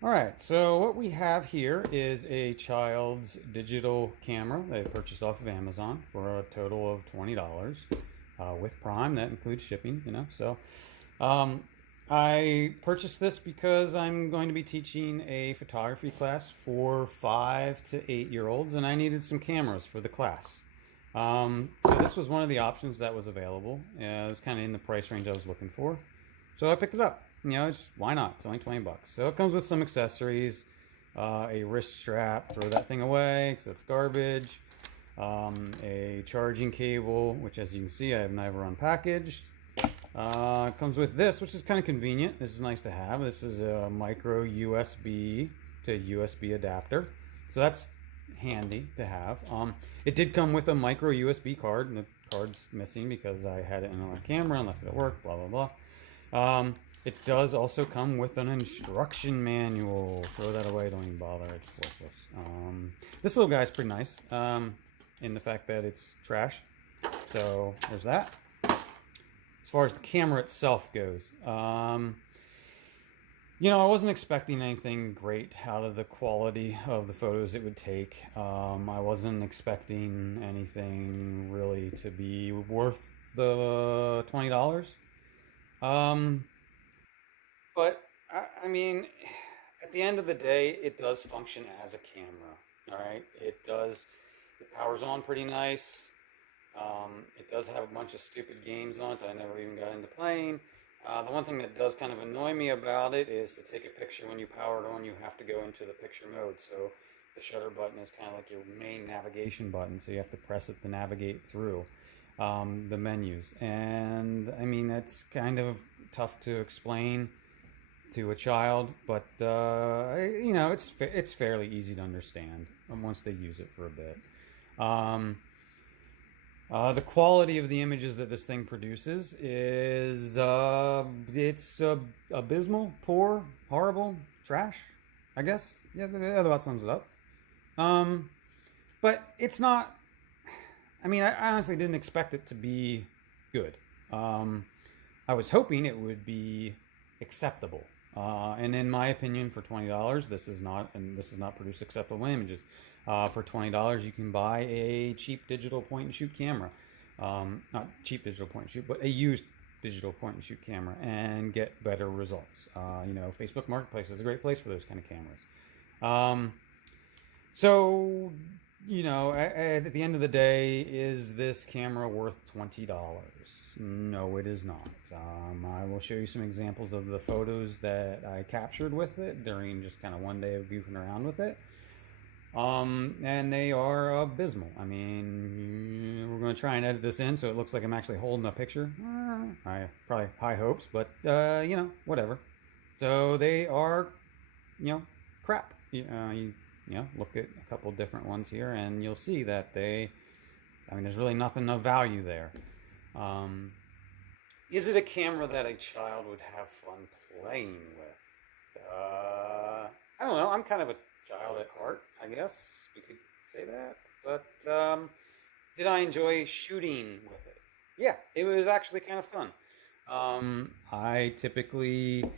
All right, so what we have here is a child's digital camera that I purchased off of Amazon for a total of $20 with Prime. That includes shipping, you know. Um, I purchased this because I'm going to be teaching a photography class for 5 to 8 year olds, and I needed some cameras for the class. So this was one of the options that was available. It was kind of in the price range I was looking for. So I picked it up. You know, it's why not? It's only 20 bucks. So it comes with some accessories, a wrist strap, throw that thing away because that's garbage. A charging cable, which as you can see I have never unpackaged. It comes with this, which is kind of convenient. This is nice to have. This is a micro USB to USB adapter. So that's handy to have. It did come with a micro USB card, and the card's missing because I had it in another camera and left it at work, blah, blah, blah. It does also come with an instruction manual. Throw that away, don't even bother, it's worthless. This little guy's pretty nice in the fact that it's trash. So there's that. As far as the camera itself goes, you know, I wasn't expecting anything great out of the quality of the photos it would take. I wasn't expecting anything really to be worth the $20. But I mean, at the end of the day, it does function as a camera. All right, it does. It powers on pretty nice. It does have a bunch of stupid games on it that I never even got into playing. The one thing that does kind of annoy me about it is to take a picture when you power it on, you have to go into the picture mode. So the shutter button is kind of like your main navigation button, so you have to press it to navigate through the menus. And I mean, that's kind of tough to explain to a child, but you know, it's fairly easy to understand once they use it for a bit. The quality of the images that this thing produces is it's abysmal, poor, horrible, trash, I guess. Yeah, that about sums it up. Um, but it's not. I mean, I honestly didn't expect it to be good. I was hoping it would be acceptable. And in my opinion, for $20, this does not produce acceptable images. For $20, you can buy a cheap digital point and shoot camera. Not cheap digital point and shoot, but a used digital point and shoot camera and get better results. You know, Facebook Marketplace is a great place for those kind of cameras. So, you know, at the end of the day, is this camera worth $20? No, it is not. I will show you some examples of the photos that I captured with it during just kind of one day of goofing around with it. And they are abysmal. I mean, we're going to try and edit this in so it looks like I'm actually holding a picture. I probably high hopes, but you know, whatever. So they are, you know, crap. You know, look at a couple different ones here, and you'll see that I mean, there's really nothing of value there. Is it a camera that a child would have fun playing with? I don't know. I'm kind of a child at heart, I guess we could say that. But did I enjoy shooting with it? Yeah, it was actually kind of fun. I typically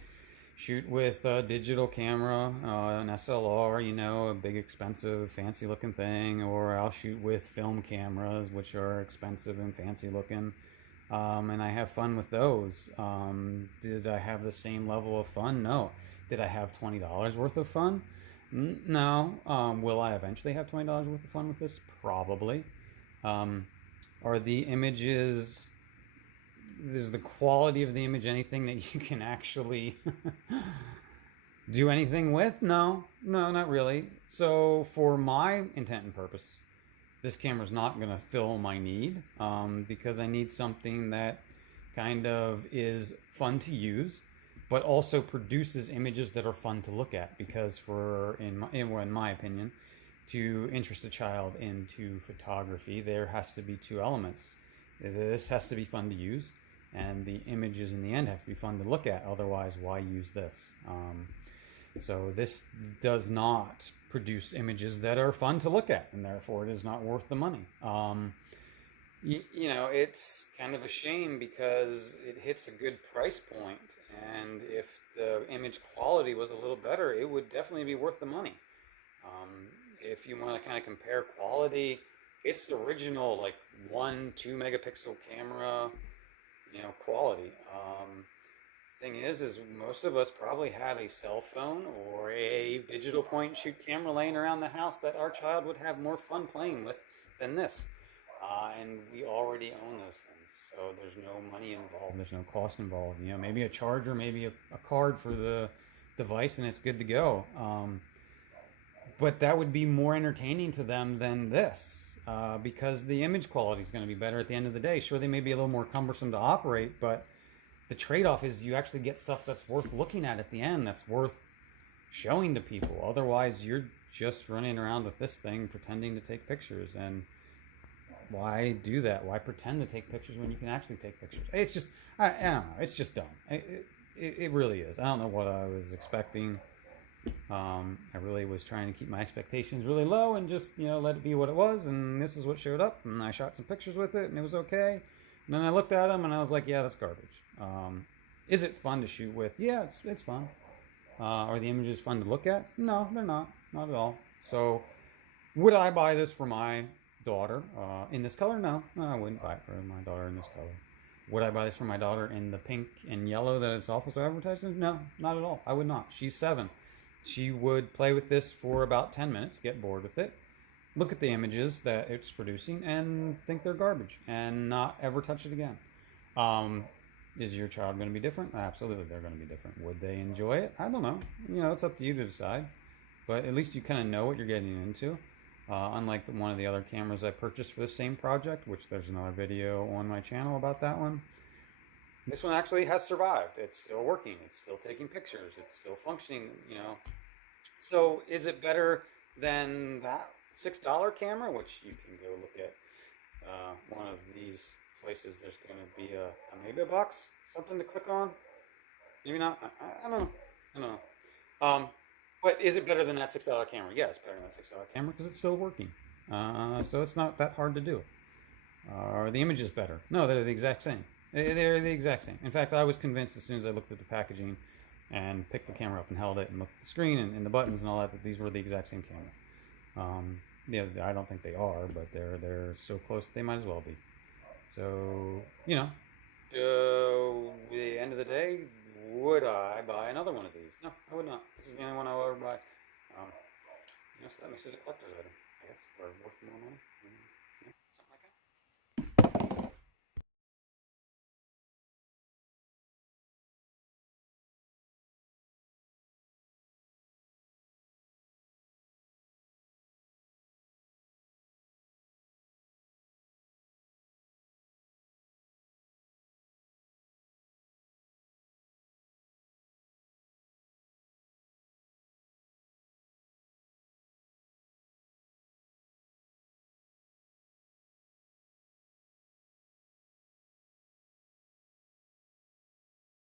shoot with a digital camera, an SLR, you know, a big, expensive, fancy looking thing, or I'll shoot with film cameras, which are expensive and fancy looking. And I have fun with those. Did I have the same level of fun? No. Did I have $20 worth of fun? No. Will I eventually have $20 worth of fun with this? Probably. Are the images, is the quality of the image anything that you can actually do anything with? No, not really. So for my intent and purpose, this camera's not going to fill my need because I need something that kind of is fun to use, but also produces images that are fun to look at. Because in my opinion, to interest a child into photography, there has to be two elements. This has to be fun to use, and the images in the end have to be fun to look at. Otherwise, why use this? So this does not produce images that are fun to look at, and therefore it is not worth the money. You know, it's kind of a shame because it hits a good price point, and if the image quality was a little better, it would definitely be worth the money. Um, if you want to kind of compare quality, it's the original like 1, 2 megapixel camera, you know, quality. Thing is most of us probably have a cell phone or a digital point and shoot camera laying around the house that our child would have more fun playing with than this. And we already own those things, so there's no money involved. There's no cost involved. You know, maybe a charger, maybe a card for the device, and it's good to go. But that would be more entertaining to them than this. Because the image quality is going to be better at the end of the day. Sure, they may be a little more cumbersome to operate, but the trade-off is you actually get stuff that's worth looking at the end, that's worth showing to people. Otherwise, you're just running around with this thing pretending to take pictures. And why do that? Why pretend to take pictures when you can actually take pictures? It's just, I don't know. It's just dumb. It really is. I don't know what I was expecting. I really was trying to keep my expectations really low and just, you know, let it be what it was. And this is what showed up. And I shot some pictures with it, and it was okay. And then I looked at them, and I was like, yeah, that's garbage. Is it fun to shoot with? Yeah, it's fun. Are the images fun to look at? No, they're not. Not at all. So, would I buy this for my daughter in this color? No, I wouldn't buy it for my daughter in this color. Would I buy this for my daughter in the pink and yellow that it's also advertised in? No, not at all. I would not. She's 7. She would play with this for about 10 minutes, get bored with it, look at the images that it's producing, and think they're garbage, and not ever touch it again. Is your child going to be different? Absolutely, they're going to be different. Would they enjoy it? I don't know. You know, it's up to you to decide. But at least you kind of know what you're getting into. Unlike one of the other cameras I purchased for the same project, which there's another video on my channel about that one. This one actually has survived. It's still working. It's still taking pictures. It's still functioning, you know. So is it better than that $6 camera, which you can go look at one of these places. There's going to be maybe a box, something to click on. Maybe not. I don't know. I don't know. But is it better than that $6 camera? Yeah, it's better than that $6 camera because it's still working. So it's not that hard to do. Are the images better? No, they're the exact same. They're the exact same. In fact, I was convinced as soon as I looked at the packaging and picked the camera up and held it and looked at the screen and the buttons and all that these were the exact same camera. Yeah, I don't think they are, but they're so close they might as well be. So, you know, at the end of the day, would I buy another one of these? No, I would not. This is the only one I would ever buy. You know, so that makes it a collector's item, I guess, or worth more money.